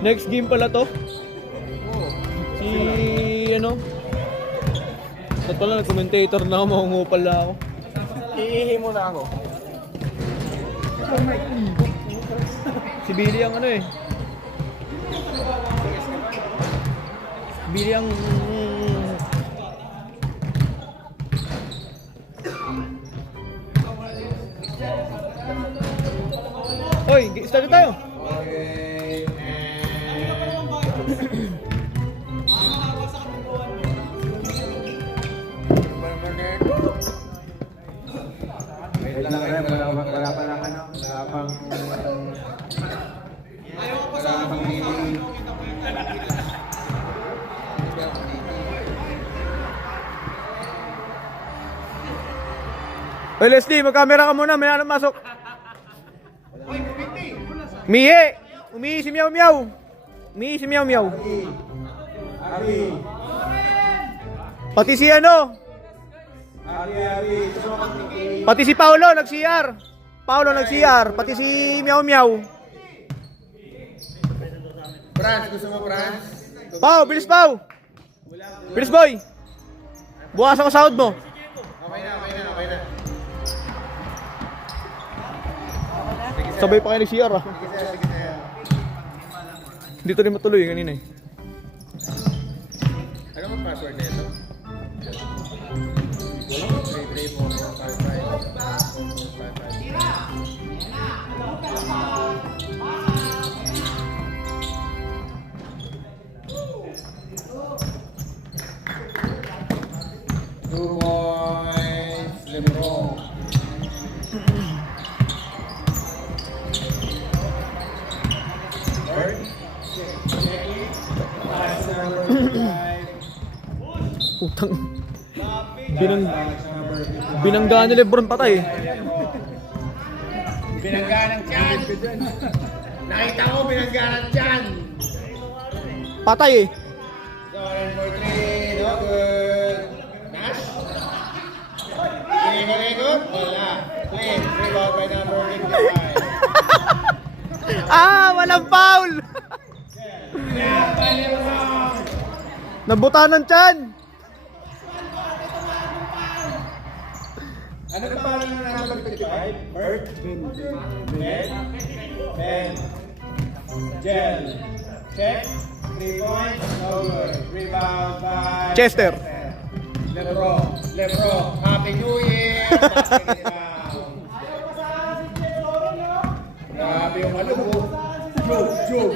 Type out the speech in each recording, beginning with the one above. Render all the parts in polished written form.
Next game pala to. Si ano? At pala nag-commentator na ako, mahungupal na ako. Iihi mo na ako. Si Billy ang ano eh. Billy ang... Hoy, start na tayo. Okay. Wait lang, wala pa lang ano, wala pang... Wala pang meeting. Hoy Leslie, mag-camera ka muna, may ano masok. Miye! Umihi si Meow Meow! Umihi si Meow Meow! Abi! Pati si ano? Abi! Pati si Paolo nag-CR! Paolo nag-CR! Pati si Meow Meow! Franz, gusto mo Franz? Pau! Bilis Pau! Bilis boy! Bukas ako sahod mo! Okay na. Sabay pa kayo nag-CR ah! Sige sir. Dito rin matuloy kanina eh. Ano ang password na ito? 2 points, Lebron. Third, pass number 5. Putang... Binangga ni Lebron patay eh. Binangga ng tiyan. Nakita ko binangga ng tiyan. Patay eh. Scoring for 3, no good. Nash. Ikot. Wala. Clean. Rebound by number 55. Ah! Walang foul! Nabuta ng tiyan! Ano pa pala ng number 55? Bert? Ben? Gel. Check. 3 points. No good. Rebound by Chester. Lebron. Happy New Year! Grabe yung malubo. Joke.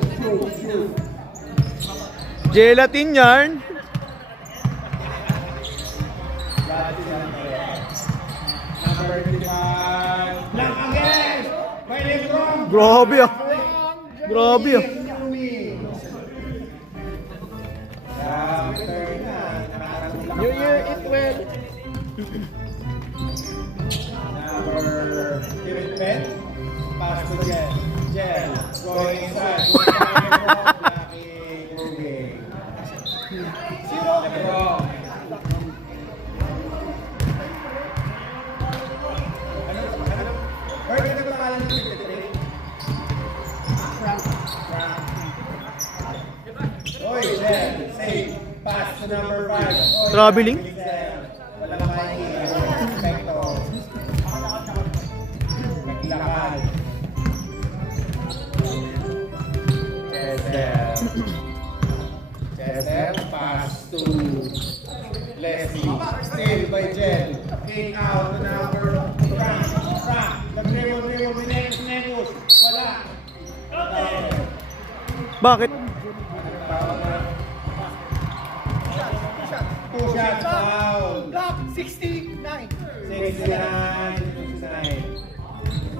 Gelatin yarn. Number 55. Lang again! By Lebron! Grabe ah. Grabe ah. New Year, eat well. Number 10. Pass to Gel. Going inside. Lucky Boogie. Lebron. Where did the pangalan ng 53? Frank. Oy, Gel. Save. Pass to number 5. Traveling? Wala kang makikita. Perfecto. Naglakad. Chester. Pass to Leslie. Steal by Jen. Kick out to number Frank. Nag-dribble. Minengus. Wala. Bakit? Two shots foul. Block 69. 69.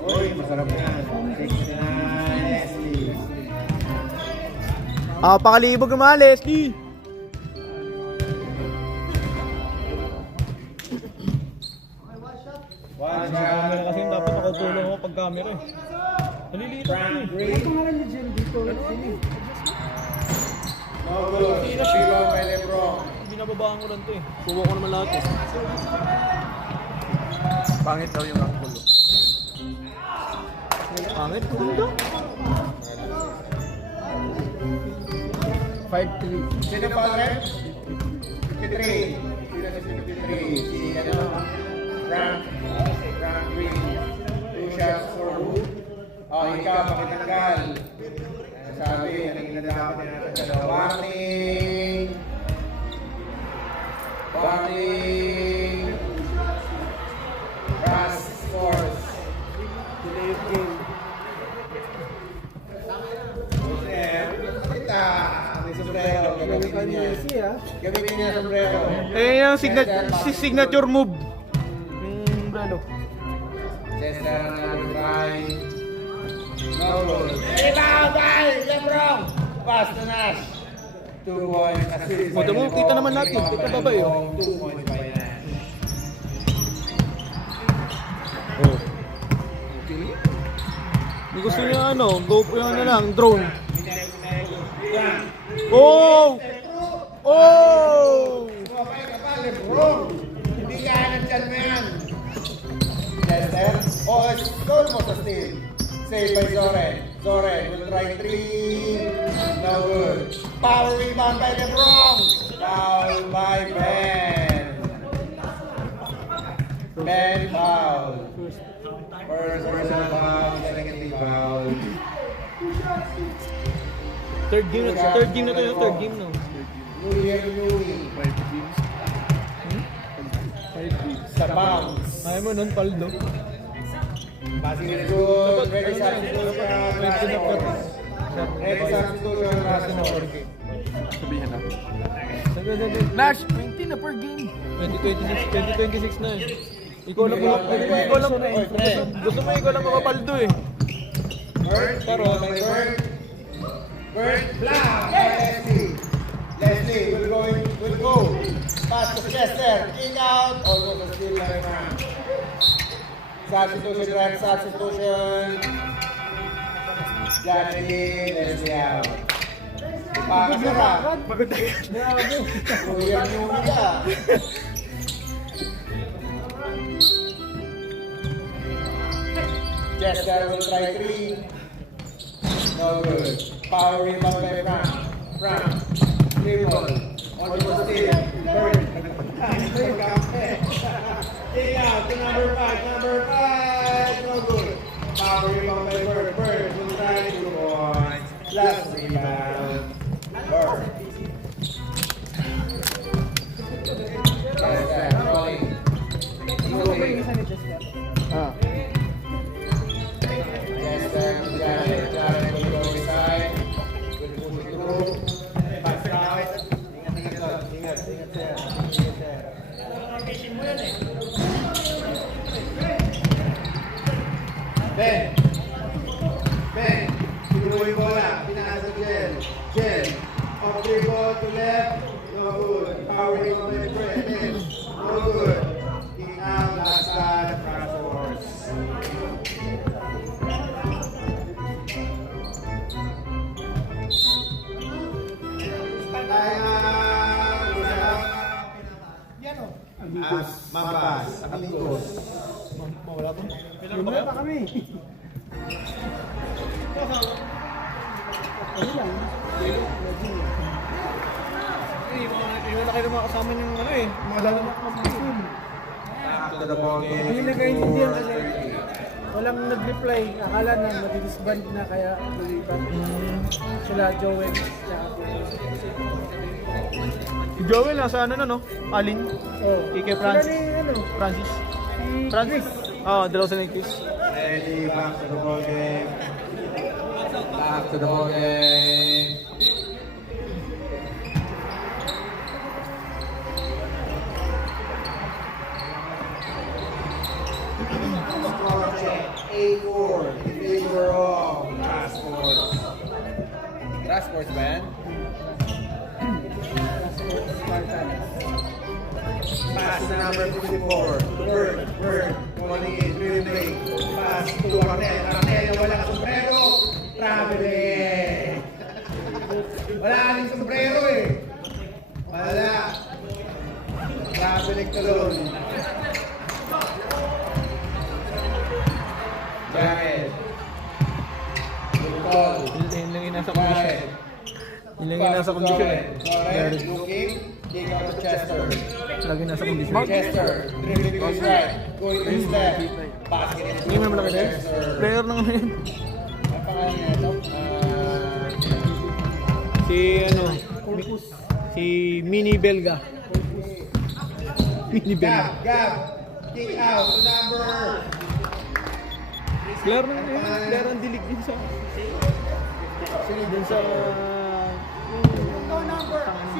Uy, masarap yan. 69, Leslie. Pakalibog naman Leslie. One Camera shot. kasi dapat nakatulong ako pag camera eh. Nalilito ko Frank eh. Green. No good. Rebound by Lebron. Binababaan ko lang to eh. Kuha ko naman lahat eh. Pangit daw yung anggulo. Pangit? Ganda. 5'3". Sino pa ulit? 53. Sino si 53? Si ano? Frank Green. 2 shots for who? Oh, ikaw, pakitanggal. Sabi, ang dapat na warning! Warning! Brass scores. Delay game. Kita! May sombrero. Gamitin niya. Messi ah. Gamitin niya sombrero. Eh, yung signature move. Yung bralo. Chester na try. No goal. Rebound by Lebron! Pass to Nash. 2 points. Assist. O, mo, kita naman natin. Kita ba ba yun? 2 points by Nash. Oh. Hindi gusto niya ano, go po yung ano lang, drone. Oh! Oh! Sumabay ka pa, Lebron! Hindi kaya ng tiyan mo yan. Chester. Oh, it's almost a steal. Saved by Zoren. Zoren will try 3. No good. Power rebound by Lebron. Foul by Ben. Ben foul. First personal foul, second foul. Third game na to yung third game no. New Year, New Me. 5 games. 5 games. Sa bounce. Ayaw mo nun, Paldo. Passing is good. Very substitution. Very substitution. Sabihin na. Sige. Nash, 20 na per game. 2026 na eh. Ikaw lang gusto mo ikaw lang makapaldo eh. Pero may Bird, Blanc, Leslie. Leslie will go. Pass to Chester. Kick out. Almost a steal by Frank. Substitution, right? Substitution. Johnny, Leslie out. Pakasara. Kuya Nuya. Chester will try 3. No good. Power rebound by Frank. Frank. Dribble. Almost steal. Bird. Take out to number 5. Number 5. No good. Power rebound by Bird. Bird will try 2 points. Last rebound. Bird. Chester rolling. Ah. Chester, Jared will go inside. Will push it through. Pass out. Ingat sir. Ben. Sinuha yung bola. Pinasa Jen. Off dribble to left. No good. Power rebound by Fred. Ben. No good. Kick out. Last shot. Crash force. Mabas. Amigos. Mawala to. Wala pa kami. Ano lang? Iwan na kayo ng mga kasama niyong ano eh. Mga lalo na kapatid. After the ball game. Hindi nagkaintindihan kasi walang nag-reply. Akala na mag-disband na kaya lulipat. Sila Joel. Tsaka Si Joel nasa ano na no? Alin? Oh. Ike Francis. Sila ni ano? Francis. Si Francis? Oo, dalawa sila ni Chris. Ready, back to the ball game. Back to the ball game. Score check. 8-4 in favor of Grass Sports ba yan? Pass to number 54. Bird. Calling it dribbling. Pass to Arnel. Arnel na walang sombrero. Traveling. Wala aling sombrero eh. Wala. Traveling tuloy. Jared. Good call. Yun lang yung nasa commission. Yun lang yung nasa kondisyon eh. Zoren, looking, kick out to Chester. Lagi nasa kondisyon. Chester, dribbling to his right, going to his left. Basket is Hindi mo naman nakita yun. Chester. Player na ngayon. Ang pangalan niya ito? Si ano, si Mini Belga. Mini Belga. Gab, kick out to number. Player na ngayon. Player ang dilig din sa... Dun sa...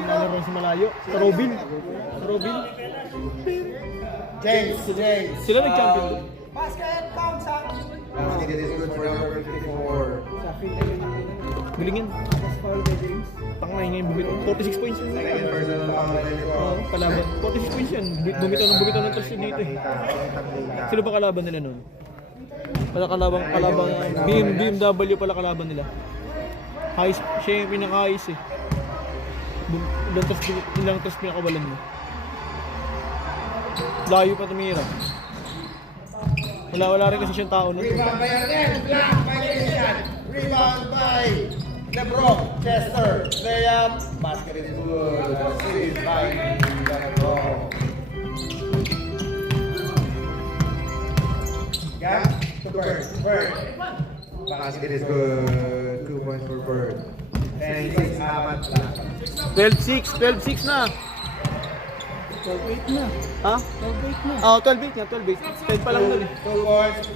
Nalaro sa malayo. Sa Robin. Sa Robin. James. Sila nag-champion doon. Basket is good for number 54. Galing yan. Tangna yun ngayon bumito. 46 points yun. Second personal foul by LeBron. Kalaban. 46 points yan. Bumito ng touch yun dito eh. Sino ba kalaban nila nun? Pala kalaban BMW pala kalaban nila. Highest, siya yung pinaka-highest eh. Ilang tas pinakawalan mo. Layo pa tumira. Wala rin kasi siyang tao nun. Rebound by Arnel. Block by Christian. Rebound by LeBron. Chester. Layup. Basket is good. Saved by LeBron. Gap to Bird. Basket is good. 2 points for Bird. 10-6 Ahmad. 12-6 na. 12-8 na. Ha? 12-8 na. Oo, 12-8 nga, 12-8. 10 pa lang dun eh. 2 points.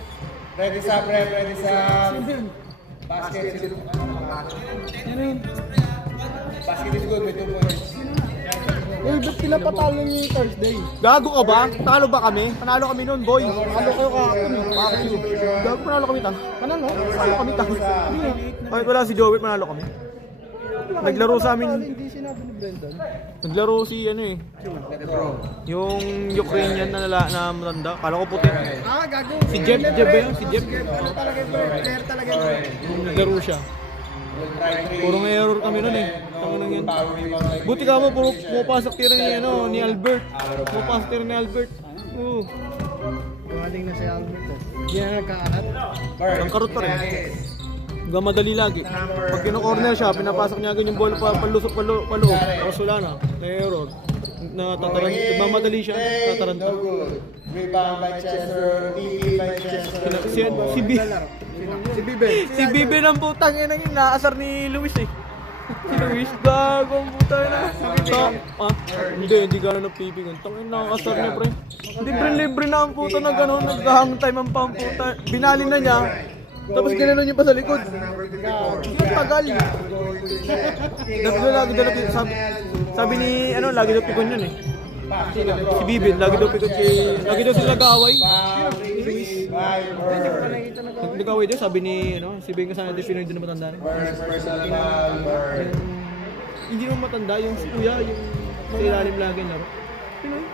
Ready sa prep. Ready sa basket. Yan yun. Basket is good with 2 points. Uy, ba't sila patalo niyo yung Thursday? Gago ka ba? Panalo ba kami? Panalo kami nun, boy. Panalo kayo kahapon. Bakit yun? Gago, panalo kami ta. Panalo? Panalo kami ta. Kahit wala si Joey, panalo kami. Naglaro sa amin. Hindi sinabi ni Brendan. Naglaro si ano eh. Yung Ukrainian na matanda. Kala ko puti. Gago. Si Jeff ba yun? Si Jeff. Ano talaga yung player talaga yung Naglaro siya. Puro error kami nun eh. Tangan yan. Buti ka mo, pumapasok tira ni, ano, ni Albert. Pumapasok tira ni Albert. Oo. galing na si Albert. Hindi na nagkaanat. Ang karot pa rin. Hanggang madali lagi. Pag kino-corner siya, pinapasok niya agad yung bola palusok paloob. Tapos wala na. May error. Nagmamadali siya. Tataranta. No good. Rebound by Chester. TV by Chester. Si Biben ang putang ina yung naasar ni Luis eh. Si Luis, gago ang putang ina. Hindi gano'n napipigan. Tangin nakakasar niya pre. Hindi libre na ang puta na gano'n. Nag-hang time ang pamputa. Binali na niya. Tapos gano'n niya pa sa likod. Yung tagal. Lagi daw napikon. Sabi ni, lagi daw pikon yun eh. Si Bibin, lagi daw pikon lagi daw sila nag-aaway. Nag-aaway daw, sabi ni, si Ben kasama natin, Pinoy din na matanda. Hindi naman matanda, yung si Kuya, yung sa ilalim lagi laro. Pinoy.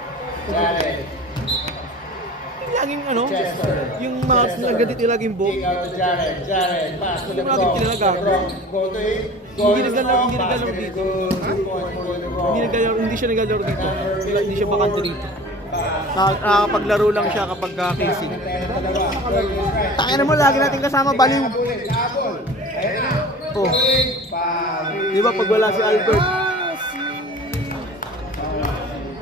Laging yung mga naggadit yung laging buhok. Hindi mo natin kinalagago. Hindi naglalaro dito. Hindi siya naglalaro dito. Hindi siya bakante dito. Nakakapaglaro lang siya kapag casing. Tangina mo, lagi natin kasama baliw. Oh. Di ba pag wala si Albert?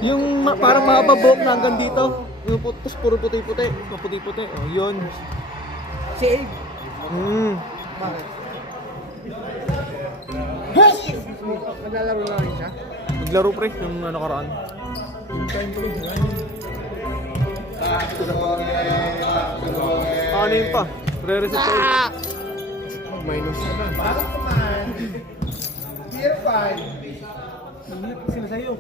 Yung parang mahaba buhok na hanggang dito. Yung putos, puro puti-puti. Maputi-puti. Oh, yun. Save. Bakit? Naglalaro na rin siya. Naglaro pre, yung nakaraan. Ano yun pa? Re-reset ko. Minus. Bakit naman? Tier 5. Naglit sila sa'yo.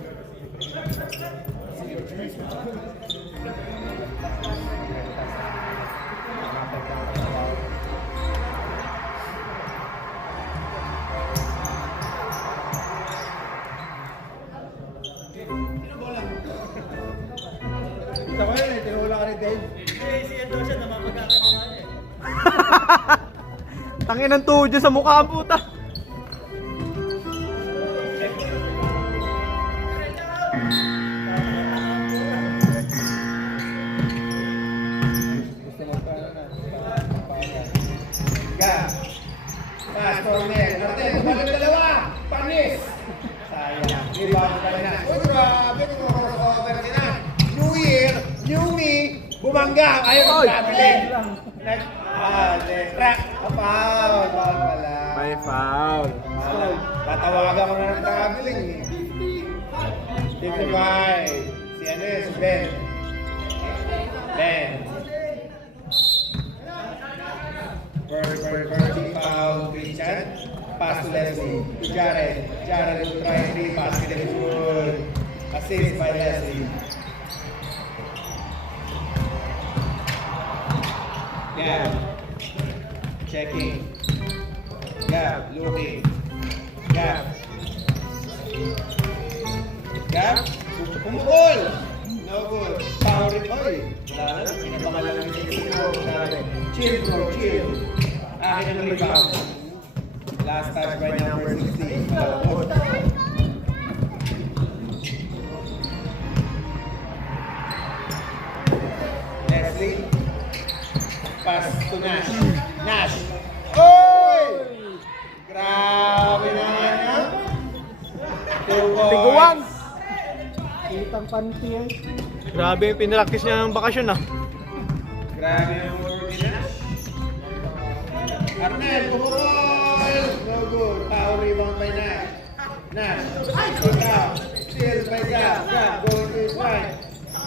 Kita ko yun eh, tinula ka ni Dave. Tangin ng tuhod dyan sa mukha ang puta. Pass for men. Arte, tumalong dalawa. Panis. Bumangga! Ayaw Ay! mag-traveling! Track! Foul! Foul pala. May foul. Tatawagan ko na ng traveling eh. 55. Si ano yun? Si Ben. Ben. First foul, Christian. Pass to Leslie. To Jared. Jared will try 3. Basket is good. Assist by Leslie. Gap. Checking. Gap. Looking. Gap. Gap. Pumukol. No good. Power it. Oy. Wala na. Pinabangan lang yung chill bro. Chill. Akin ang rebound. Last touch by number 16. Malapot. Leslie. Pass to Nash. Nash. Oy! Grabe naman yan. Tiguan! Kitang panty eh. Grabe yung pinractice niya ng bakasyon ah. Grabe yung work ni Nash. Arnel, pumukol! No good. Power rebound by Nash. Nash. Good out. Still by Gap. Gap going to his right.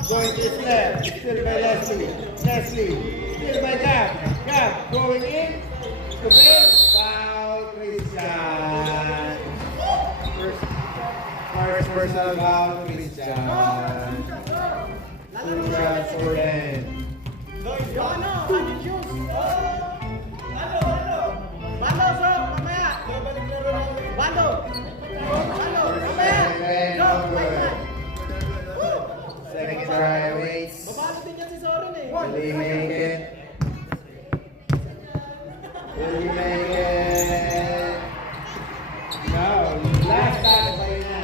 Going to his left. Still by Leslie. Leslie. Still by Gap. Gap going in. To Ben. Foul Christian. First personal foul Christian. 2 shots for Ben. Second try waits. Will he make it? Will he make it? No. Last time by na.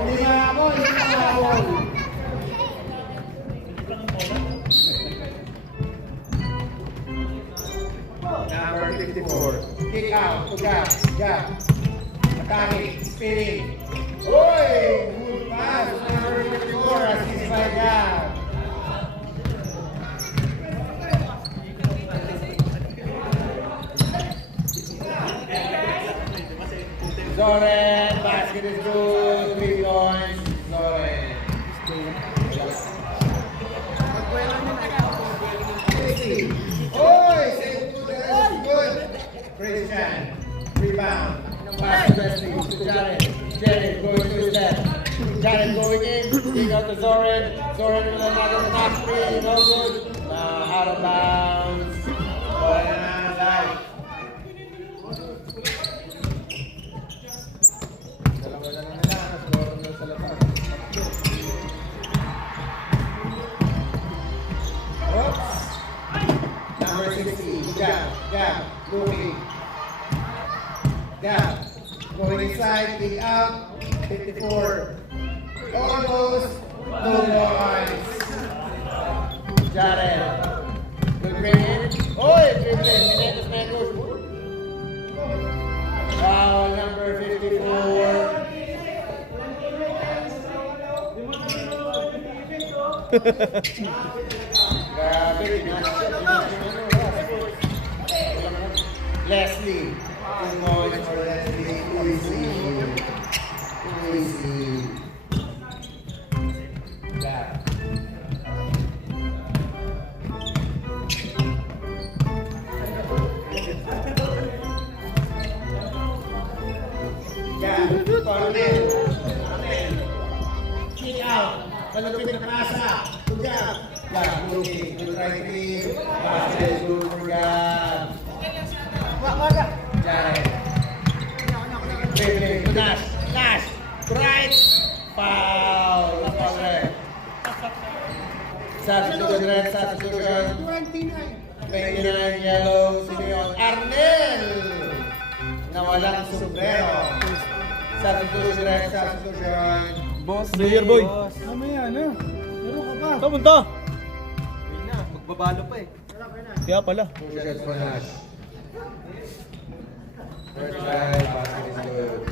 Hindi mahabol. Hindi mahabol. Number 54. Kick out to Gap. Gap. Attacking. Spinning. Oy! Good pass. Number 54. Assist by Gap. Zoren. Basket is good. 3 points. Zoren. Oy! Save to the rest. Good. Christian. Rebound. Pass to Leslie. To Jared. Jared going to his left. Jared going in. Kick out to Zoren. Zoren with another knock free. No good. Out of bounds. Going outside. Dalawa lang nila. Score na sa labas. Oops. Number 60. Gap. Gap. Moving. Gap. Going inside. Kick out. 54. Almost. 2 points. Jared. Good bring in. Oy! Dribbling. Minetos Negros. Foul number 54. Grabe. Leslie. 2 points for Leslie. Easy. Easy. Gap. Gap. Cornel. Kick out. Malupit na pasa. To Gap. Gap. Looking. Good try 3. Basket is good for Gap. Jared. Dribbling to Nash. Nash. Right. Foul. Foul red. Substitution red. Substitution. 29 yellow. Sino yun? Arnel. Nawalang sombrero. Substitution red. Substitution. Boss, player boy. Mamaya ano? Meron ka pa. Saan punta? Magbabalo pa eh. Kaya pala. 2 shots for Nash. First try. Basket is good.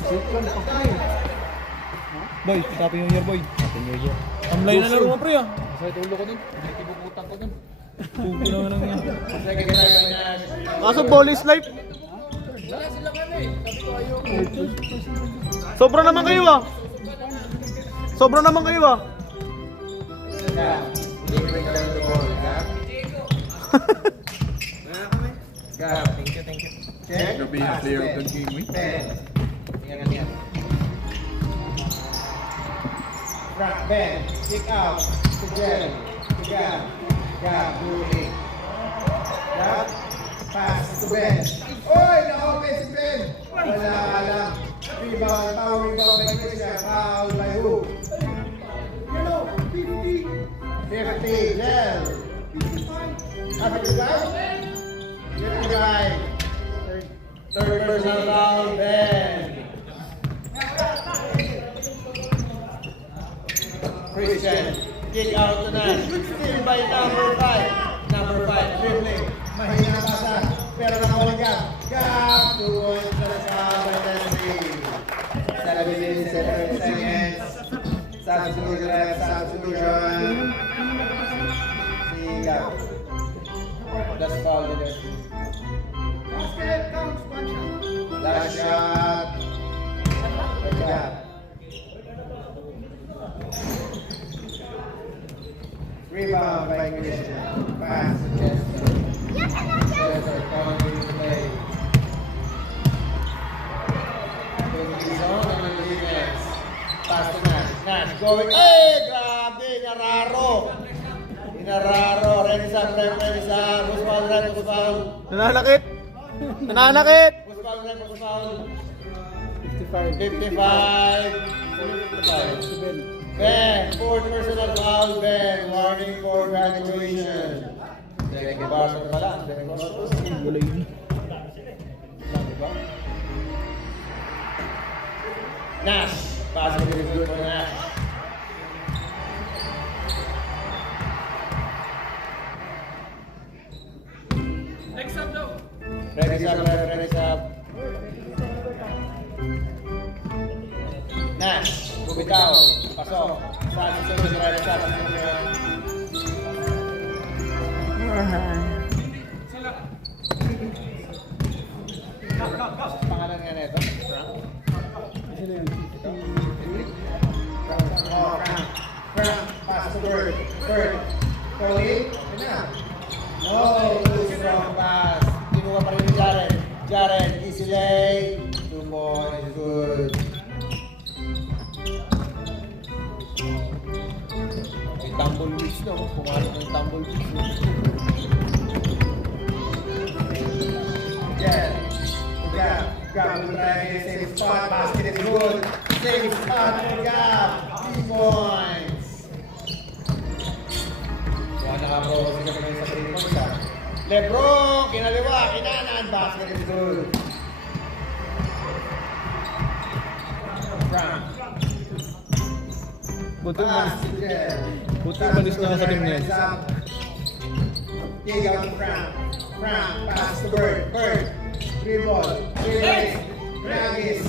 Second pa kayo. Boy, Happy New Year, boy. Happy New Year. Tamlay na laro mo, pre, ah. Masaya tulo ko dun. May tibubutang ko dun. Tubo naman lang yan. Second try by Nash. Kaso ball is life. Sobra naman kayo, ah. Sobra naman kayo, ah. Gab. Bring down the ball. Gab. Gab. Thank you, thank you. Check. You're being Pass, player of 10. the game, eh? 10. Yan. Front, Ben. Kick out. To Jerry. To Gab. Gab. Moving. Gab. Pass to Ben. Oy! Na-open si Ben! Wala alam. Rebound. Foul rebound by Christian. Foul by who? 50. Jel. 55? 55. Third personal foul, Ben. Christian, kick out to Nash. Still by number 5. Number 5, dribbling. Mahina pasa, pero nakawala Gab. Gab, 2 points na by Leslie. 7 seconds. Substitution. Si Gab. Last foul ni Leslie. Last shot. Good job. Rebound by Christian. Pass to Chester. Chester coming into play. Into zone and the defense. Pass to Nash. Nash going. Hey! Grabe! Inararo! Inararo. Ready sa. Who's foul? Who's foul? Nananakit. Nananakit. Who's foul? Who's foul? 55. 55. Ben, fourth personal foul, Ben. Warning for graduation. Derek Barton pala. Derek Barton. Wala yun. Diba? Nash. Basket is good for Nash. Ready up. Nash, bumitaw, pasok, sa susunod, ready sa pangalan nga nito? Frank, pass to Bird. Cody, yun na. No, too strong pass. Kinuha pa rin ni Jaren. Jaren, easy lay. 2 points, good. May tumbleweeds na, pumasok ng tumbleweeds. Jen, Gab will try again, same spot, basket is good. Same spot for Gab, 3 points. Yan nakaprovo siya kami sa 3 points ha. Lebron, kinaliwa, kinanan, basket is good. Frank. Buti Pass to Jen. Buti umalis na sa team niya. Kick out to Frank. Frank, pass to Bird. Bird, dribble, release, Ragis,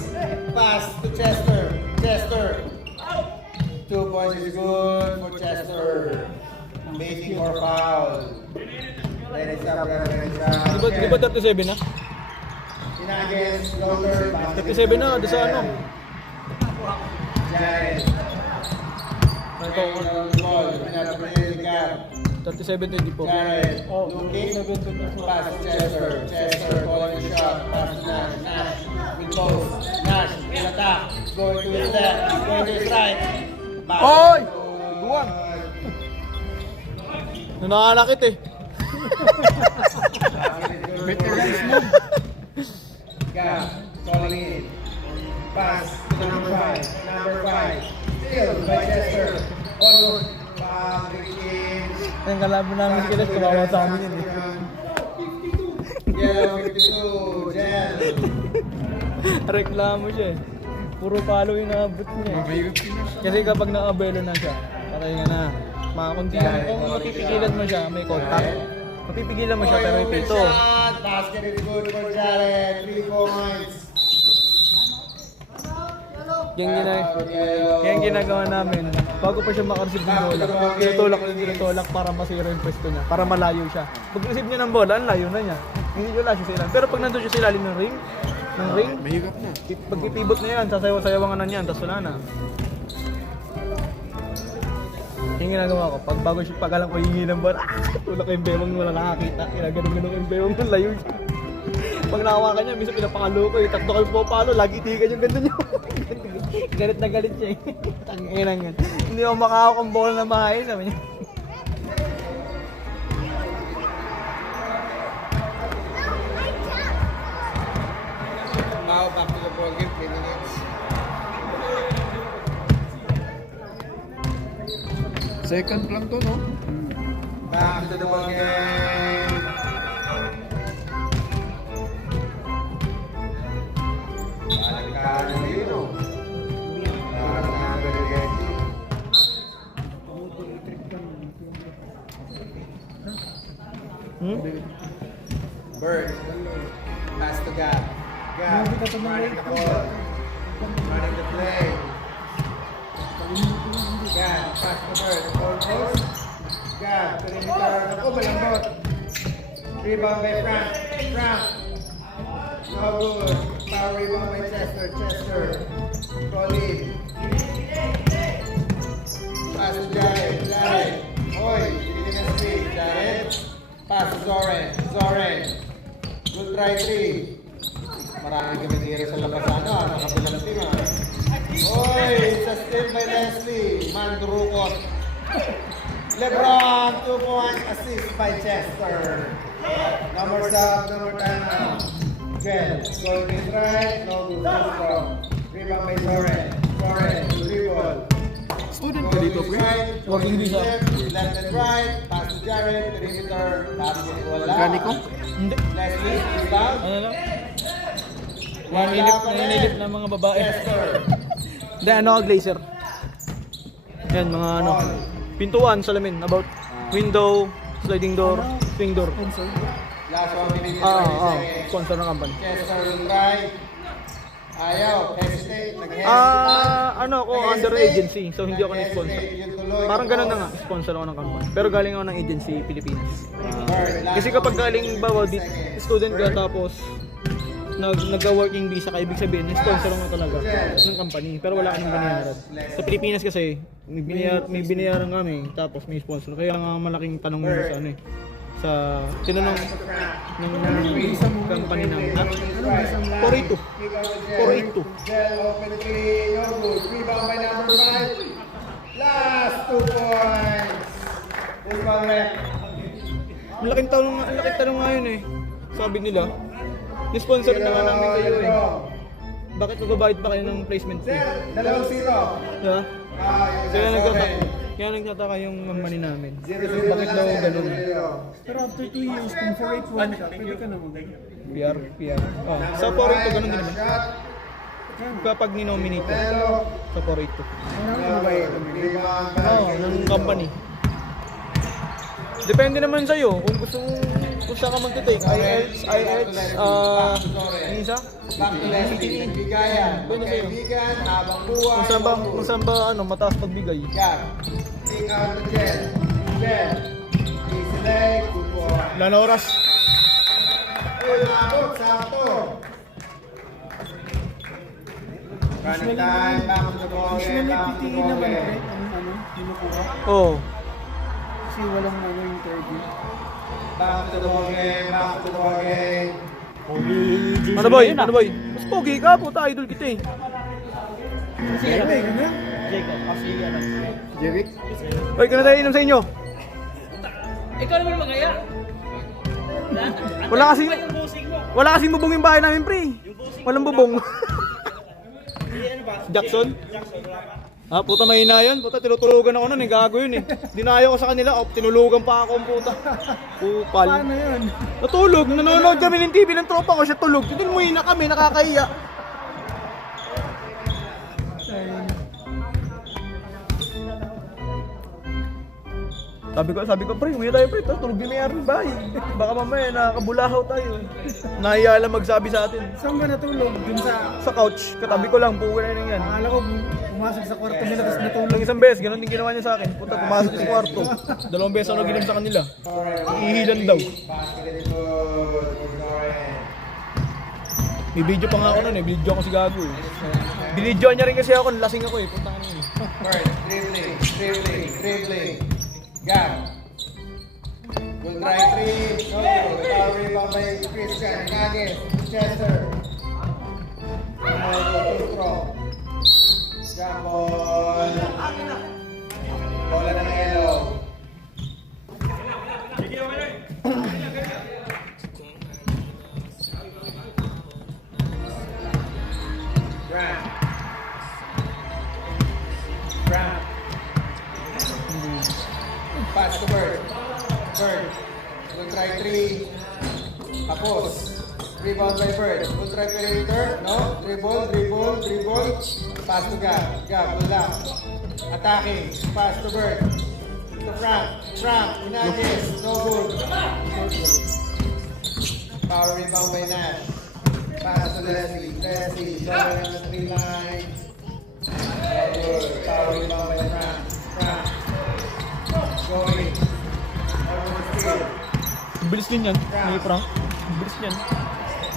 pass to Chester. Chester. 2 points is good for Chester. Making more foul. Ready up. Di ba 37 na? Inagis, floater, basket. 37 na, doon sa ano? Giant. Ito, Ball, pinapapalili ni Gab. 37-24. Jared, looking, pass to Chester. Chester calling the shot, pass to Nash. Nash with both. Nash will attack. Going to his left, going to his right. Oy! Buwan! Nananakit eh. Veterans move. Gab, calling in. Pass to number 5. Number 5. Still by Chester. Almost. Ang kalaban namin sila, kawawa sa amin yun eh. Yellow 52, Jen. Reklamo siya eh. Puro palo yung naabot niya eh. Kasi kapag nakabelo na siya, patay nga na. Kung mapipigilan mo siya, may contact. Mapipigilan mo siya, pero may pito. Basket is good for Jared. 3 points. Kaya yung ginagawa namin, bago pa siya makareceive ng bola, tinutulak para masira yung pwesto niya, para malayo siya. Pag receive niya ng bola, ang layo na niya. Hindi niya wala siya sa ilalim. Pero pag nandun siya sa ilalim ng ring, Mahirap na. pag ipibot na yan, sasayaw-sayawangan na niyan, tapos wala na. Yung ginagawa ko, pag alam ko hihingi ng bola, tulak ko yung bewang, wala nakakita. Ginaganon ko yung bewang, layo siya. Pag nakawakan niya, minsan pinapakalo ko, yung tatlo kayo pupalo, lagi tigan yung ganda niyo. Galit na galit siya eh. Tanginang yan. Hindi ako makahawak ang bola na maayos, sabi niya. Now, back to the ball game, 3 minutes. Second lang to, no? Back to the ball game. Balikan na yun, no? Parang nagagagati. Bird. Pass to Gab. Gab. Running the ball. Running the play. Gab. Pass to Bird. Ball goes. Gab. Perimeter. Naku, malambot. Rebound by Frank. Frank. No good. Power rebound by Chester. Chester. Colin. Pass to Jared. Jared. Hoy. Bigyan ng speed. Jared. Pass to Zoren. Zoren. Good try 3. Maraming tumitira sa labas nakabilang team Oy, sa steal by Leslie. Mandurukot. LeBron, 2 points, assist by Chester. Number 7, number 10 now. Jen, going in right, no good, no strong. Rebound by Zoren. Zoren, dribble. Student ka dito, pre? Working visa. Left and right, pass to Jared, perimeter, basketball. Mekaniko? Hindi. Leslie, rebound. Ano lang? Nanilip ng mga babae. Chester. Hindi, ano ka, glazer? Yan, mga ano. Pintuan, salamin. About window, sliding door, swing door. Last 1 minute. Sponsor ng company. Chester will try. Ayaw, hesitate. Ano ako, under agency. So, hindi ako na-sponsor. Parang ganun na nga, sponsor ako ng company. Pero galing ako ng agency, Pilipinas. Kasi kapag galing bawa, student ka tapos nag-working visa ka, ibig sabihin, sponsor mo talaga ng company. Pero wala ka nang binayaran. Sa Pilipinas kasi, may binayaran kami, tapos may sponsor. Kaya nga malaking tanong mo sa ano eh. Sa tinanong ng company namin. 482. 482. Jel open 3, no good. Rebound by number 5. Last 2 points. This one left. Ang laking tanong nga yun eh. Sabi nila, ni-sponsor na nga namin kayo eh. Bakit magbabayad pa kayo ng placement fee? Jel, 2-0. Diba? Kaya nagtataka yung company namin. Bakit daw ganun? Pero after 2 years, kung 481 ka, pwede ka na mag-ganyan. PR. Sa 482 ganun din naman. Kapag ni-nominate ko, sa 482. Ng company. Depende naman sa'yo kung gusto mo kung saan ka magte-take. IELTS, yung isa? Back to Leslie. Bigayan. Pwede sa'yo. Kaibigan, habang buwan. Kung saan ba mataas pagbigay. Gab. Take out the Jel. Jel. Easy leg. Good boy. Wala na oras. Uy, umabot. Sakto. Running time. Back to the ball game. Usually, Back to the PTE ball naman, game. pre, ang kinukuha. Oo. Kasi walang interview. Back to the ball game. Back to the ball game. Ano boy? Mas pogi ka, puta, idol kita eh. Jeric? Hoy, kaya tayo inom sa inyo. Ikaw naman magaya. Wala kasing bubong yung bahay namin, pre. Walang bubong. Jackson? Puta, mahina yun. Puta, tinutulugan ako nun eh. Gago yun eh. Dinayo ko sa kanila. Tinulugan pa ako, puta. Upal. Paano yun? Natulog. Nanonood kami ng TV ng tropa ko. Siya tulog. Titin mo na kami. Nakakahiya. Sabi ko, pre, uwi tayo pre, tapos tulog din na yan bahay. Baka mamaya nakakabulahaw tayo. Nahiya lang magsabi sa atin. Saan ba natulog? Dun sa... Sa couch, katabi ko lang, puwi na yan. Akala ko pumasok sa kwarto nila tapos natulog. Nung isang beses, ganun din ginawa niya sa akin. Puta, pumasok sa kwarto. 2 beses ako naginom sa kanila. Iihilan daw. Basket is good. Zoren. May video pa nga ako nun eh, video ako si Gago eh. Binidyoan niya rin kasi ako, lasing ako eh. Punta ka na yun. Bird, dribbling. Gap. Good try 3. No, power rebound by Christian. Nuggets. Chester. Too strong. Jump ball. Bola ng yellow. Grant. Pass to Bird. We'll try 3. Tapos. Rebound by Bird. We'll try perimeter. No. Dribble. Pass to Gab. Good luck. Attacking. Pass to Bird. To Frank. Inagis. No good. Power rebound by Nash. Pass to Leslie. Going on the 3 line. No good. Power rebound by Frank. Going. Almost steal. Bilis din yan, may prank. Bilis yan.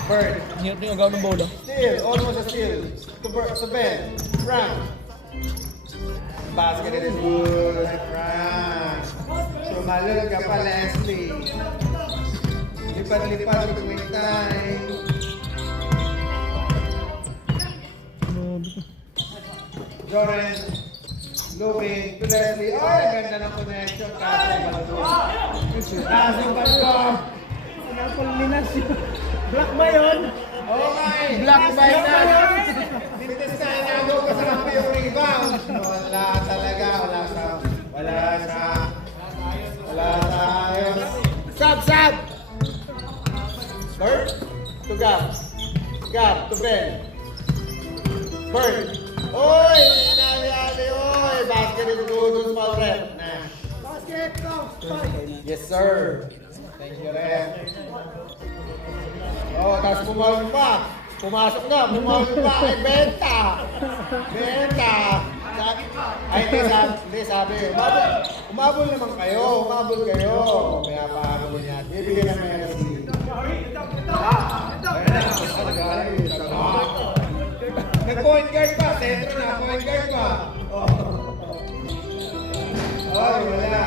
Bird. Hirap din yung agaw ng bola. Steal. Almost a steal. To Ben. Frank. Basket is good. Frank. Sumalog ka pa, Leslie. Lipat between time. Joren. Looking to Leslie. Ay, ganda ng connection. Kaso baldo. Napalinas yun. Black ba yun? Okay. Black by Nash. Mintes na inagaw ka sa kampi yung rebound. Wala talaga. Wala tayo. Sub. Bird to Gap to Ben. Bird. Oy! Nangyari, oy! Basket is good. Small rep. Basket, Yes, sir. Thank you, rep. Oh, tapos pumawin pa. Pumasok na, Ay, benta. Ay, hindi, sabi. Umabol naman kayo. Kaya pahabol niya. Bibigyan naman yan si... Nag-point guard pa. Sentro na, point guard pa. Oh, wala.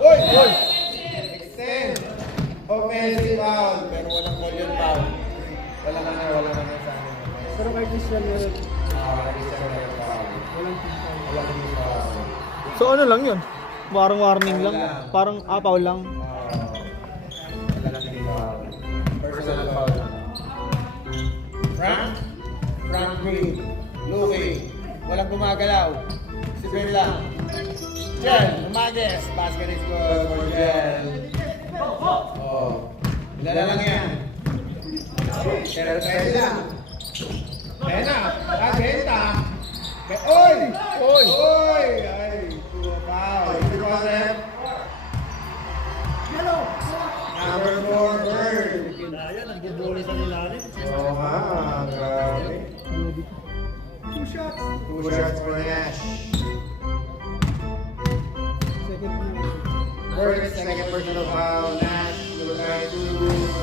Uy! Extend. Offensive foul. Pero walang call yun foul. Wala na sa amin. Pero kay Christian meron. Walang team foul. So ano lang yun? Parang warning lang. Parang apaw lang. Walang team foul. Personal foul. Frank Green. Louie. Walang gumagalaw. Si Ben lang. Jel, umagis. Basket is good for Jel. Oh. Ilan lang yan. Pero pwede lang. Benta. Benta. Oy! Ay, puro foul. Joseph. Number 4, Bird. Oo nga, grabe. 2 shots for Nash. Bird, second personal foul. Nash, will try to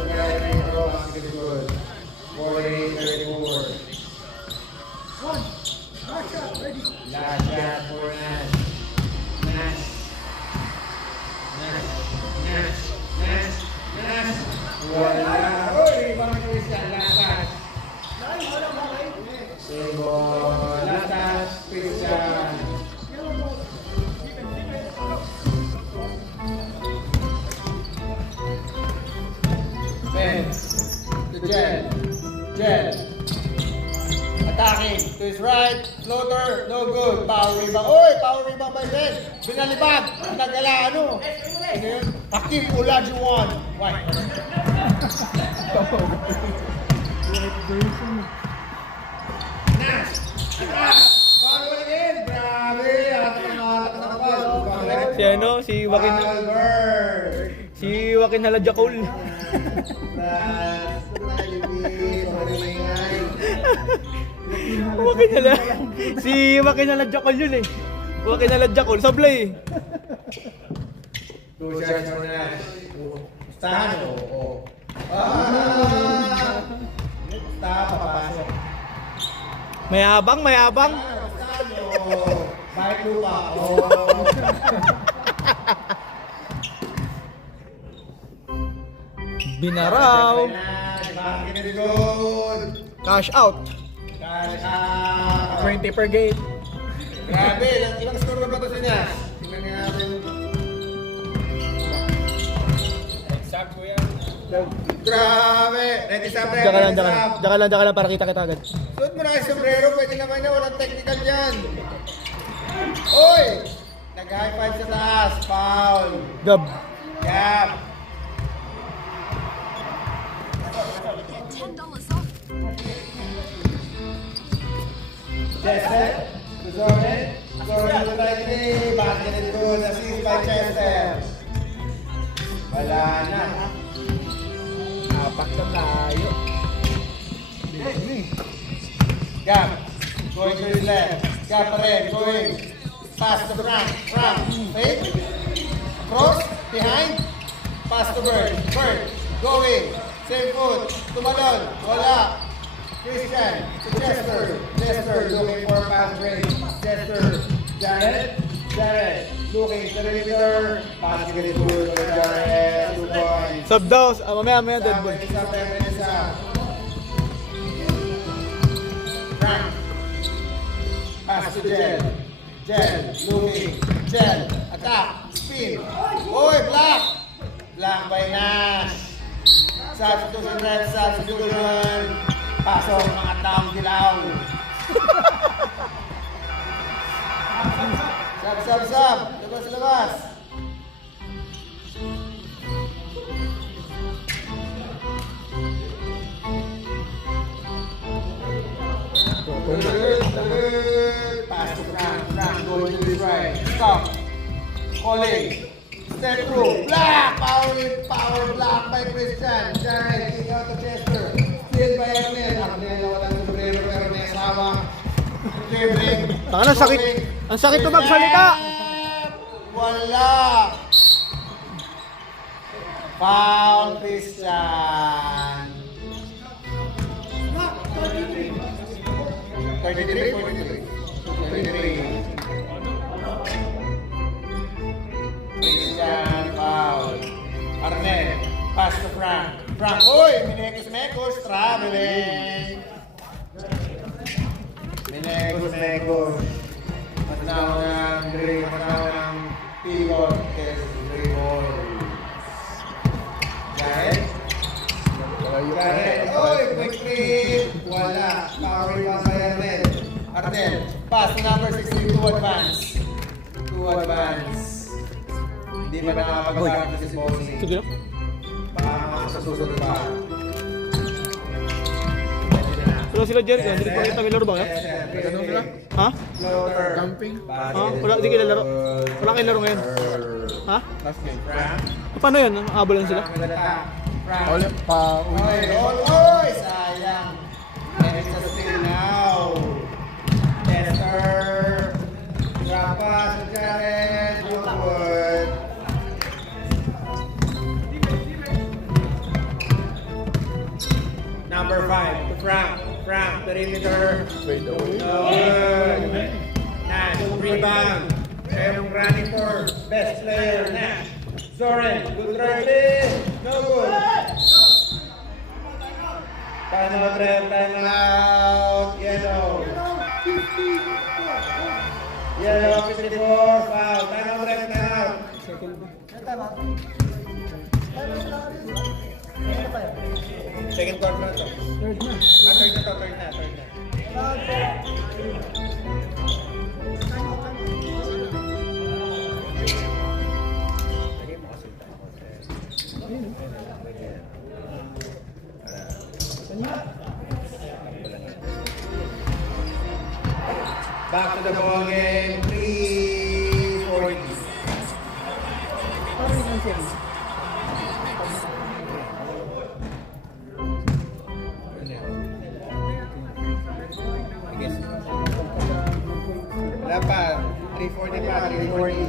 driving throw. Basket is good. 48-34. Last shot for Nash. Wala. Uy, parang Christian. Last shot. Same ball. Last shot, Christian. Ben. To Jel. Attacking. To his right. Floater. No good. Power rebound. Oy! Power rebound by Ben. Binalibag. Nagala ano? Ano yun? Hakim Olajuwon. Why? Nash. Power again. Si ano, si Joaquin. Albert. Si Joaquin Halajacol. Joaquin Hala. Si Joaquin Halajacol yun eh. Joaquin Halajacol, sablay. Two shots for na. Stahan o. Stahan, papasok. Mayabang, mayabang. Stahan o. Bike lupa. Binaraw. Bakit is good. Cash out. Cash out. 20 per game. Grabe, ilang score na ba ito sa niya? Tingnan nga natin. Grabe! Ready sab, ready Diyan ka lang, sab. diyan ka lang para kita kita agad. Suot mo na yung sombrero, pwede naman na, walang technical dyan. Oy! Nag-high five sa taas, foul. Gab. Gap. $10 off. Chester, Zone, Zone to right knee, basket is good, assist by Chester. Wala na. Apak na tayo. Gap, going to his left. Gap pa rin, going. Pass to Frank, Frank, fake. Cross, behind. Pass to Bird, Bird, going. Same foot, tumalon, wala. Christian, to Chester, Chester looking for pass break. Chester, Jared, Jared looking to the leader. Basket is good for Jared, 2 points. Sub daw, mamaya dead ball. Penisa. Frank. Pass to Jel. Jel, looking. Jel, attack, spin. Oy, block! Block by Nash. Substitution, red substitution. Pasok mga taong dilaw. Sub. Labas. Pass to Frank, going to his right. Stop. Calling. Step through. Block! Power block by Christian. Jared, kick out to Chester. Steal by Arnel. Arnel, walang sombrero pero may asawa. Dribbling. Tanga na, sakit. Ang sakit to magsalita. Wala. Foul, Christian. 33. Christian, foul. Arnel, pass to Frank. Frank, uy! Minekos, traveling. Minekos. Matanaw ng drink, matanaw ng Tigor, test dribble. Jared? Oy, quick trip! Wala. Power pass by Arnel. Arnel, pass to number 16 to advance. Hindi pa nakapag-aarap si Bossy. Sige lang. Baka sa susunod pa. Wala sila Jerry, hindi pa kita may laro ba kaya? Ganun sila? Ha? Floater. Camping. Ha? Wala, di kayo laro. Wala kayo laro ngayon. Ha? Last game. Frank. Paano yun? Habol lang sila? Frank. Ulit pa. Oy, sayang. And it's a steal now. Chester. Rapas, Jared, Woodward. Number 5, to Frank. Frank, perimeter. Fade away. Good. Nash, rebound. Merong running for best player, Nash. Zoren, good driving. No good. Time out, ref. Time out. Yellow. Yellow, 54. Foul. Time out, ref. Time out. Second quarter na to. Third na. Third na. Back to the ball game. 3:40. Russell. Wala pa. 340 pa. 340.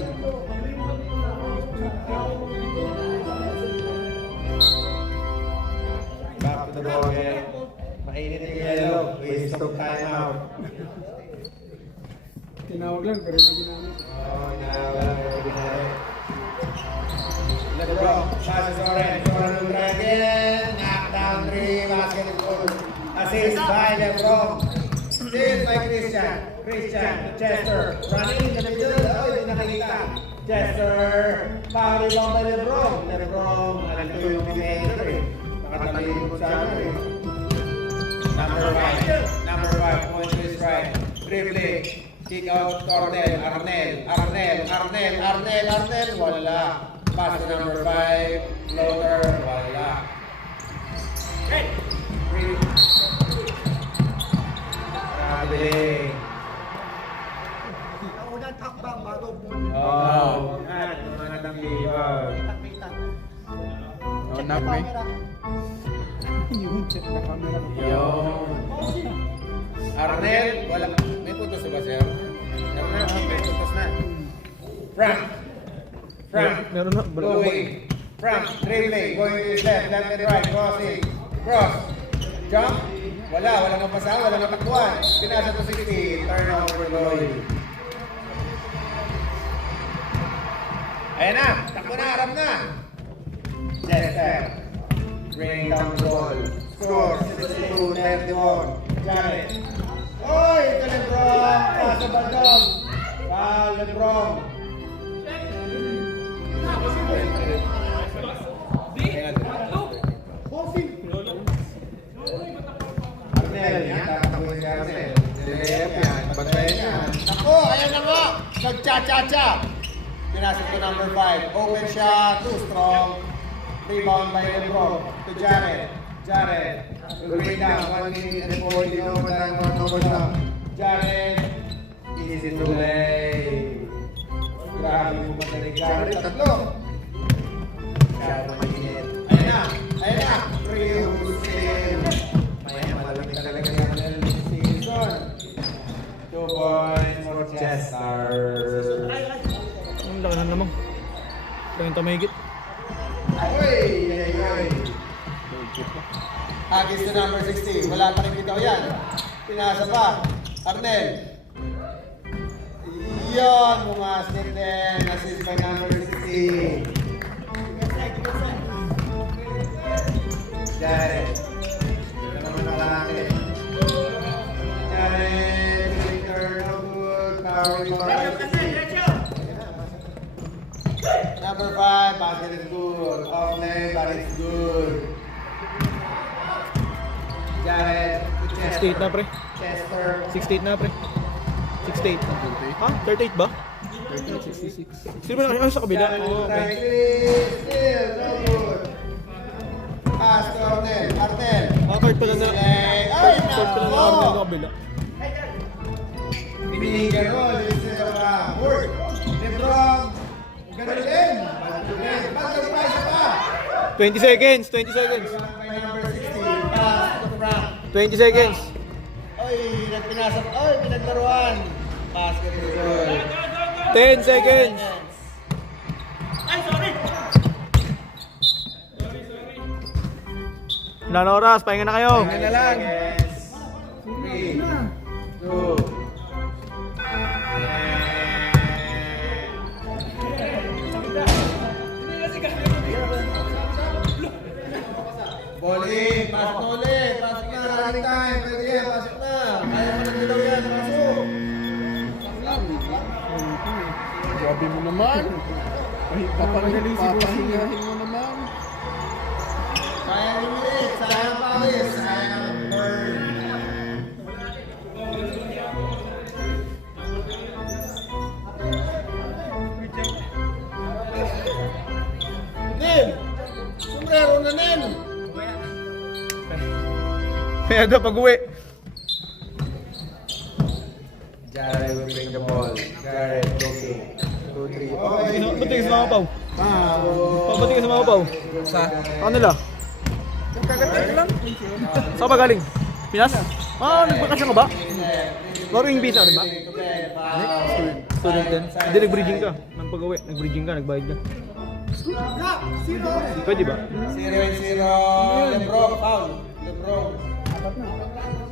Back to the ball again. Mainit yung yellow. Waste of time out. Tinawag lang, pero hindi ginamit. Oh, wala pero ginamit. LeBron, passes Oren. Oren will try again. Knock down 3. Basket is good. Assist by LeBron. Assist by Christian. Christian to Chester. Running in the middle. Oh, hindi nakikita. Chester. Power rebound by LeBron. LeBron. Alam ko yung defender eh. Nakataligid ko sa ano eh. Number 5. Number 5. Point to his right. Dribbling. Kick out Tornel. Arnel. Wala. Pass to number 5. Floater. Wala. Traveling. Oh, mga tanggiban. Oh, knock me. Yung check na camera ko. Yun. Arnel, wala. May putos na ba, sir? Arnel, may putos na. Frank. Meron na. Going. Frank, dribbling. Going to his left and right. Crossing. Cross. Jump. Wala mapasa, wala matakbuhan. Pinasa to 60. Turnover Lloyd. Ayan na. Takbo na, harap na. Chester. Bring down the ball. Score. 62-31. Jared. Oy, ito Lebron. Pasa Bandong. Foul Lebron. Arnel, yan. Tatakbuhin si Arnel. Layup yan. Bantayan yan. Ako, ayan na nga. Nag-cha-cha-cha. Pinasok to number 5. Open shot. Too strong. Rebound by Lebron to Jared. Jared will bring down 1 minute and 40 overtime turnover shot. Jared, easy to play. Grabe mo madaling Jared. Tatlo. Masyado mainit. Ayan na. Free Hussein. Malamig talaga yung Arnel this season. 2 points for Chester. Ang laki na naman. 30 mahigit. Ay. Hagis to number 16. Wala pa rin bitaw yan. Pinasa pa. Arnel. Yan. Bumasket din. Assist by number 16. Jared. Ito naman ang lalaki. Jared. Victor. No good. Power rebound. Number 5, basket is good. Off lane, but it's good. Jared, to 68 na pre. Chester. 68 na pre. 68. Ha? 38 ba? 66. Sino ba nakakita sa kabila? Oh, okay. Still, no good. Pass to Arnel. Card pala na. Ay, Card pala na nako! Arnel sa kabila. Binigyan mo, this is a work. Lebron. Ganun din. Bagal pa, isa pa. 20 seconds. 20 seconds. By number 16, pass to Frank. 20 seconds. Oy, nagpinasok. Oy, pinaglaruan. Basket is good. 10 seconds. Wala na oras. Pahinga na kayo. Pahinga na lang. 3, 2, Bowling, pasok na ulit. Pasok na, running time. Pwede yan, pasok na. Kaya mo nagdilaw yan, pasok. Grabe mo naman. Papahingahin mo naman. Sayang yung ulit, sayang pawis, sayang ang burn. Nen! Sombrero na, Nen! Kaya daw pag-uwi. Jared will bring the ball. Jared looking. 2, 3. Ba't ka sa mga paw? Ba't ka sa mga paw? Sa? Kanila? Kagatin lang. Saan ba galing? Pinas? Nagbakasyon ka ba? Maraming visa, di ba? Student din. Hindi, nag-bridging ka. Nang pag-uwi, nag-bridging ka, nagbayad ka. Pwede ba? 0-0. Lebron, foul. Lebron.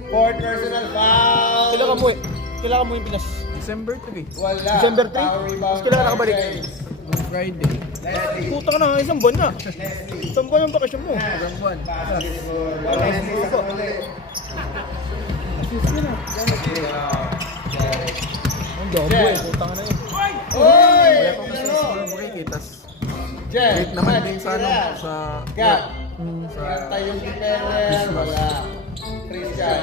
Fourth personal foul. Kailan ka mo yung Pinas? December 3. Wala. December 3? Foul rebound. Tapos kailan ka nakabalik? Friday. Leslie. Puta ka na, isang buwan na. Isang buwan yung bakasyon mo. Hanggang buwan. Leslie sa uli. Ang dabo eh, puta ka na yun. Oy! Makikitas. Jen. Wait naman din sa ano, sa... Gap. Kanta yung defender. Wala. Christian.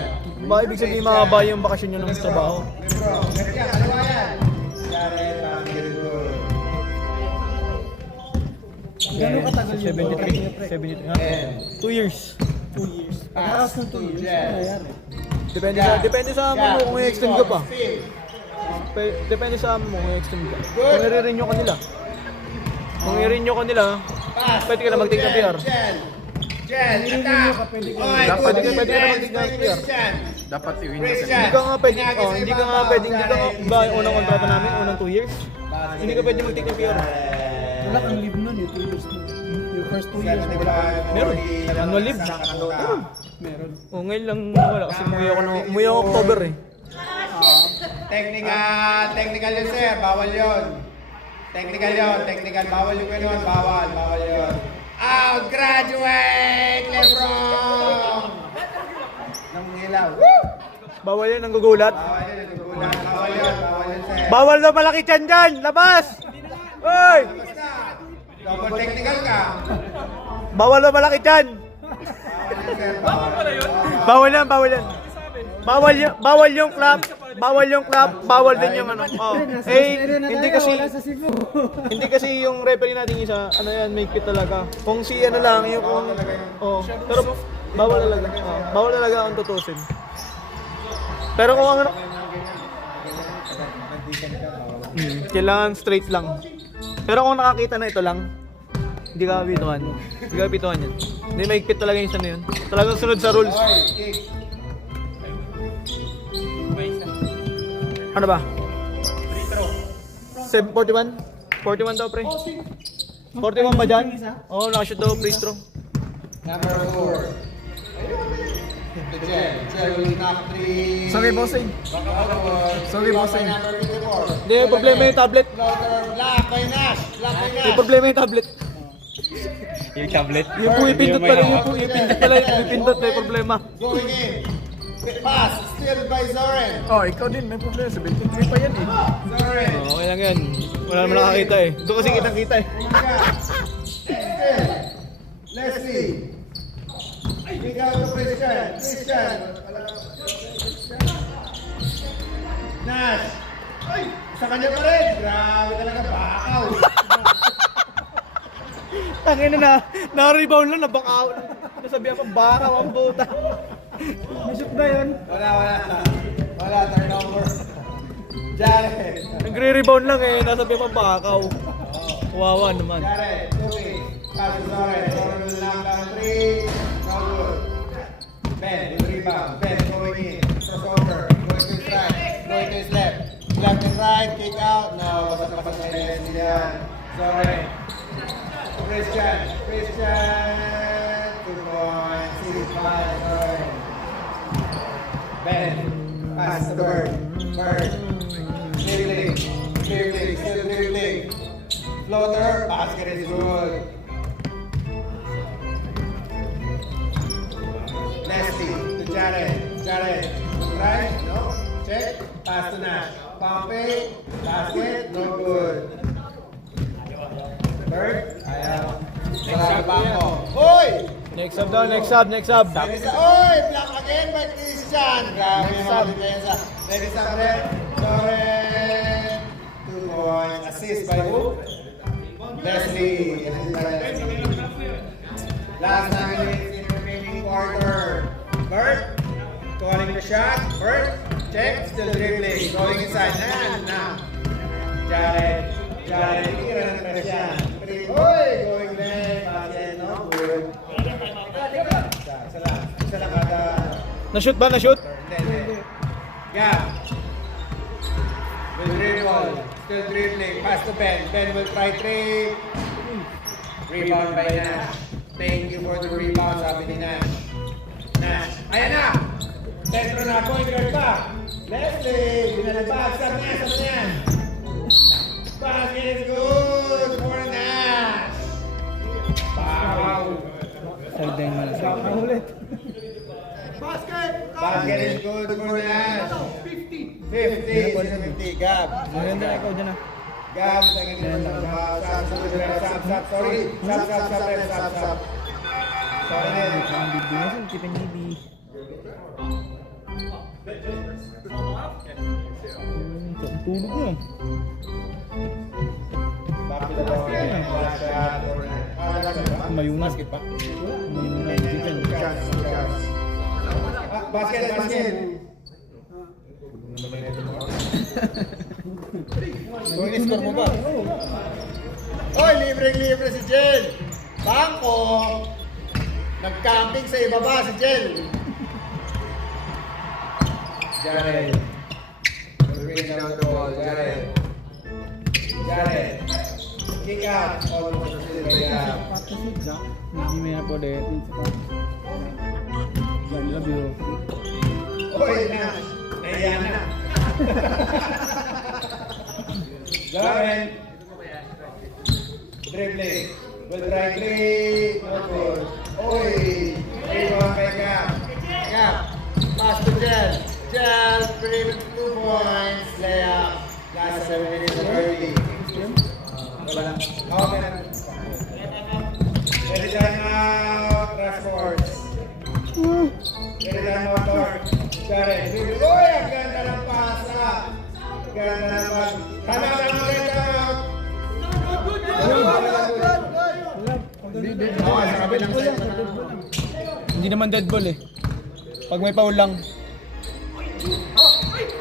Ba, ibig sabihin mahaba yung bakasyon nyo ng trabaho. Lebron. Christian, ano yan? Jared Vanderbilt. Gano'ng katagal yung 73. 73, ha? 2 years. 2 years. Pass to Jen. Depende sa amo mo kung i-extend ka pa. Depende sa amo mo kung i-extend ka. Kung i-renew ka nila. Kung i-renew ka nila, pwede ka na mag-take ng PR. Jen, attack! Oy, Pwede ka na good mag-take defense ng by PR. Christian. Dapat i-win Christian. Hindi ka nga pwede, ba yung unang kontrata namin, unang 2 years? Hindi ka pwede mag-take ng PR. Wala kang leave nun, yung 2 years nun. Yung first 2 years, wala. Meron. Annual leave. Meron. O ngayon lang wala kasi umuwi ako October eh. Technical yun, sir. Bawal yun. Technical. Bawal yung ganun. Bawal yun. Out! Graduate! Lebron! Nangilaw. Woo! Bawal yan, nanggugulat. Bawal yun, sir. Bawal na malaki tiyan dyan! Labas! Hoy! Double technical ka. Bawal na malaki tiyan! Bawal yan. Bawal yung clap. Bawal din yung ano. Oh. Hindi kasi yung referee natin isa, ano yan, may pit talaga. Kung si ano lang, yung kung pero bawal talaga. Bawal talaga ang tutusin. Pero kung ano kailangan straight lang. Pero kung nakakita na ito lang, hindi ka pituhan yan. Hindi maigpit talaga yung isa na yun. Talagang sunod sa rules. Ano ba? 41? 41 daw, pre. 41 ba dyan? Oo, nakashoot daw free throw. Number 4. Jen will knock 3. Sorry, bossing. Sorry, bossing. Number 54. Hindi, may problema yung tablet. Black by Nash. May problema yung tablet. Yung tablet. Yung pumipindot pala, yung may problema. Going in. Pass. Still by Zoren. Oh, ikaw din, may problema. 73 pa yan eh. Zoren. Okay lang yan. Wala naman nakakita eh. Doon kasi kitang-kita eh. Still. Leslie. Big out to Christian. Nash. Sa kanya pa rin. Grabe talaga. Bakaw. Tangin na-rebound lang, nabakaw. Nasabihan pa, bakaw ang buta. May shoot ba yun? Wala. Turnover. Jared. Nagre-rebound lang eh, nasabihan pa, bakaw. Wawa naman. Jared. Louis. Pass to Zoren. Zoren will knock down 3. No good. Ben. Yung rebound. Ben going in. Crossover. Going to his right. Going to his left. Left and right. Kick out. No. Basta-basta na Leslie yan. Zoren. Christian. 2 points. 6 points. Zoren. Ben. Pass to Bird. Dribbling. Still dribbling. Floater. Basket is good. Leslie to Jared. Right? No? Check. Pass to Nash. Pumping. Basket. No good. Bird. Ayaw. Sa bangko. Hoy! Next sub daw, next sub. Oy! Block again by Christian. Grabe yung mga depensa. Ready sa red. Zoren. 2 points. Assist by who? Leslie. Last 9 minutes in the remaining quarter. Bert. Calling the shot. Bert. Check. Still dribbling. Going inside. Nah. Jared. Jared, tira ng press yan. Oy! Going left. Basket, no? Good. Isa lang kada. Na-shoot ba? Na-shoot? Hindi. Yeah. Will dribble. Still dribbling. Pass to Ben. Ben will try three. Rebound by Nash. Thank you for the rebound, sabi ni Nash. Nash. Ayan na! Centro na. Point guard pa. Leslie. Binalabas. Sab niya. Basket is good for Nash. Wow. Ulit. Basket is good for Nash. 50. Gab. Maganda na ikaw dyan ah. Gab, second one. Sap. Sorry. Sap. Sorry din. Ang big business yung Tiffany B. Ang tulog mo. Back to the ball. Last shot. Mayung basket pa. Mayung na chicken. Basket. Score mo ba? Oy, libre si Jen. Bangko. Nag-camping sa ibaba si Jen. Jared. Bring down the ball, Jared. Kick out. Almost still by Gab. Hindi may na po dahil. Love you. Oy, Nash. Nahiya na. Jared. Dribbling. Will try three. No good. Oy. Rebound by Gab. Pass to Jel. Jel. 2 points. Layup. Last 7 minutes of early. Wala. Okay na. Ready time out. Rush force. Ready time out, Lord. Jared. Uy, ang ganda ng pasa. Ganda naman. Tama. Okay, sa kabilang side na. Hindi naman dead ball eh. Pag may foul lang.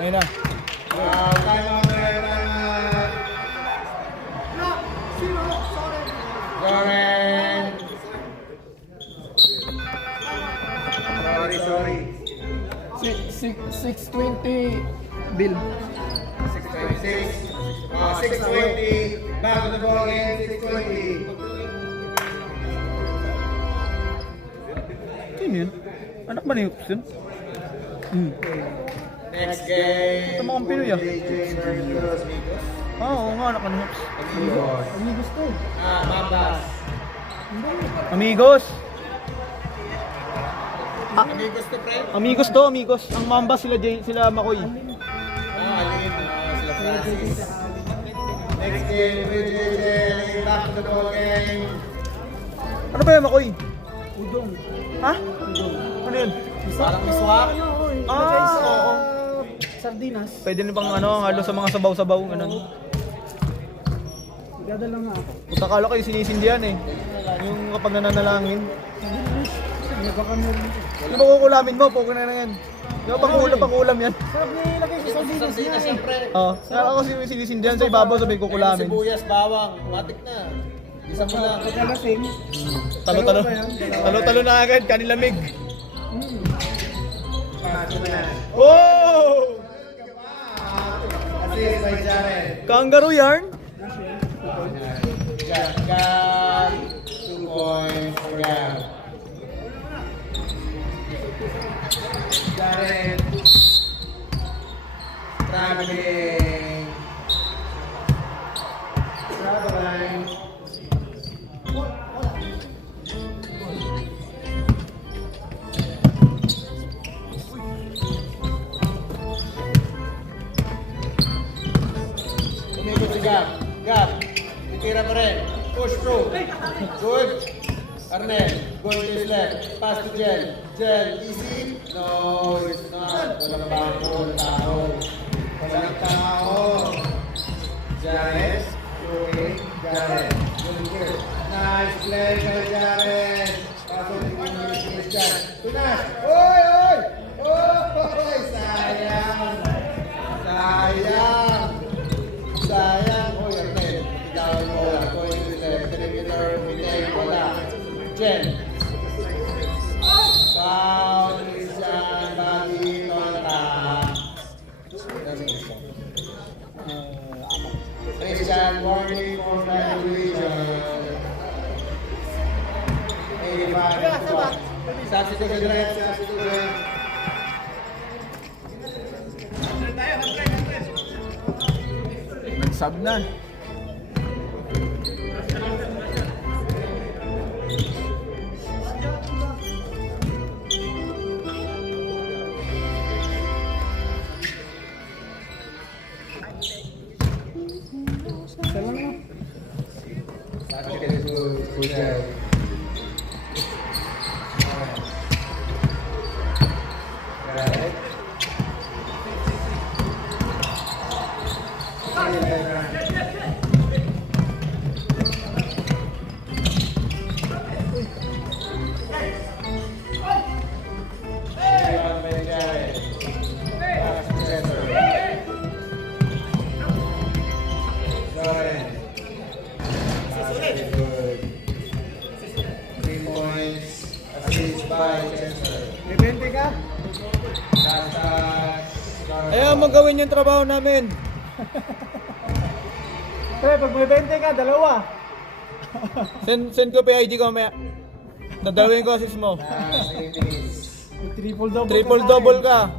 Ayun na. Time out. Jaren. Sorry. 620 Bill. 6:26. 6:20. Back to the ball game. 6:20. Sino yun? Anak ba ni Hoops yun? Next game. Ito mga Pinoy ah. DJ versus Migos. Oo nga, anak ni Hoops. Amigos to. Mambas. Amigos! Amigos to, pre. Amigos to, amigos. Ang Mamba sila Makoy. Alin. Sila Francis. Next game, DJ. Back to the ball game. Ano ba yan, Makoy? Udong. Ha? Ano yun? Parang miswak. Oo. Sardinas. Pwede na bang halo sa mga sabaw-sabaw, ganun. Dadala nga ako. Punta kala ko yung sinisindihan eh. Yung kapag nananalangin. Baka meron ito. Di ba kukulamin mo? Poko na yan. Di ba pang-ulam yan? Sarap na ilagay sa sardinas niya eh. Siyempre. Oo. Kaya ako sinisindihan sa ibabaw sabi kukulamin. Sibuyas, bawang. Matik na. Isa mo lang. Pagkalasing. Talo-talo. Talo-talo na agad. Kanilamig. Oh! Assist by Jared. Kangaroo yarn? Gab. 2 points for Gab. Jared. Traveling. Umikot si Gab. Titira pa rin. Push through. Good. Arnel. Going to his left. Pass to Jel. Easy. No, it's not. Walang bako. Walang tao. Jared. Jared. Good. Nice play by Jared. Paso ni Christian. Tunas. Oy! Sayang. Oy, Arnel. Still drive sa Steven. Nag-sub na. Basket is good. Got it. May 20 ka? Ayaw mo gawin yung trabaho namin. Pre, pag may 20 ka, dalawa. Send ko pa yung ID ko mamaya. Dadalawin ko assist mo. Triple double. Triple double ka.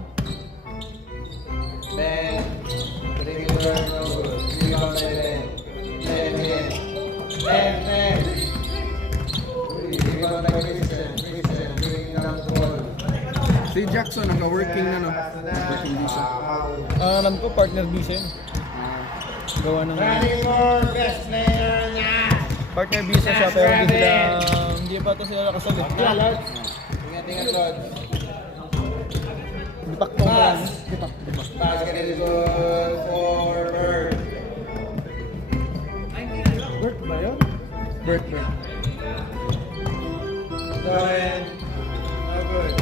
Si Jackson, naka-working na, no? Working visa. Alam ko, partner visa yun. Gawa ng partner visa siya pero hindi pa to sila nakasal eh. Ingat-ingat, Lord. Dipak to ba? Basket is good for Bird. Bert ba yun? Bert. Doran. No good.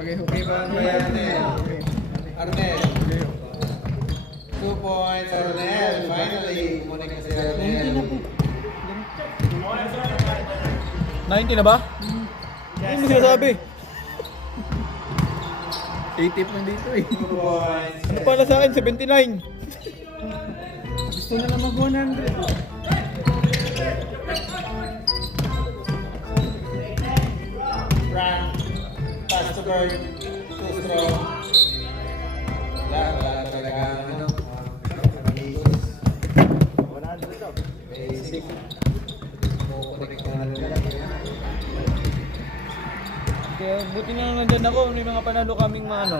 Pareho. Rebound by Arnel. 2 points, Arnel. Finally, umunik na si Arnel. 90 na ba? Ano mo sinasabi? 80 lang dito eh. 2 points. Ano pala sa akin? 79. Gusto na lang mag-100. Frank. Pass to Bird. Too strong. Wala talaga ano. Amigos. Basic. Kukunik na lang. Kaya buti na lang nandyan ako. May mga panalo kaming mga ano.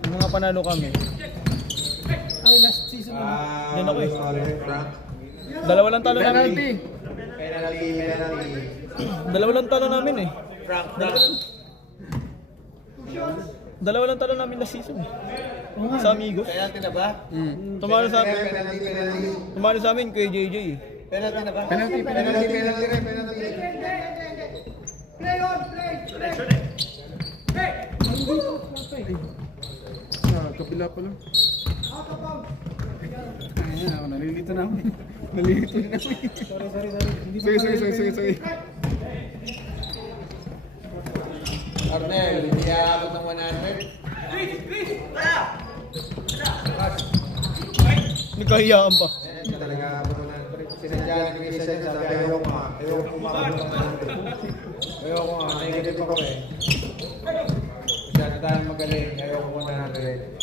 May mga panalo kami. Ay, last season na. Yan ako eh. Sorry, Frank. Dalawa lang talo Penalty. namin. Penalty. Dalawa lang talo namin eh. Frank. Dalawa lang talo namin last season eh. Sa amigos. Penalty na ba? Tumalo sa amin. Penalty. Tumalo sa amin kay JJ eh. Penalty na ba? Penalty. Kabila pa lang. Ayan, ako, nalilito na ako. Nalilito na ako. Sorry. Hindi pa Sorry. Arnel, hindi aabot ng 100. Nagkahiyaan pa. Hindi talaga aabot ng 100. Sinadya na Christian, sabi ayoko nga. Ayoko umabot ng 100. Ayoko nga, negative ako eh. Masyado tayong magaling, ayoko mo na 100.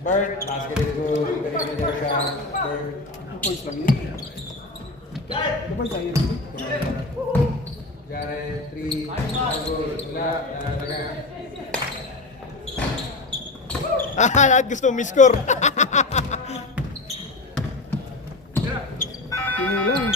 Bird, basket is good. Galing na siya. Bird. Points lang yun. Jared, 3. Good. Wala. Talaga. Lahat gusto may score. Yun lang.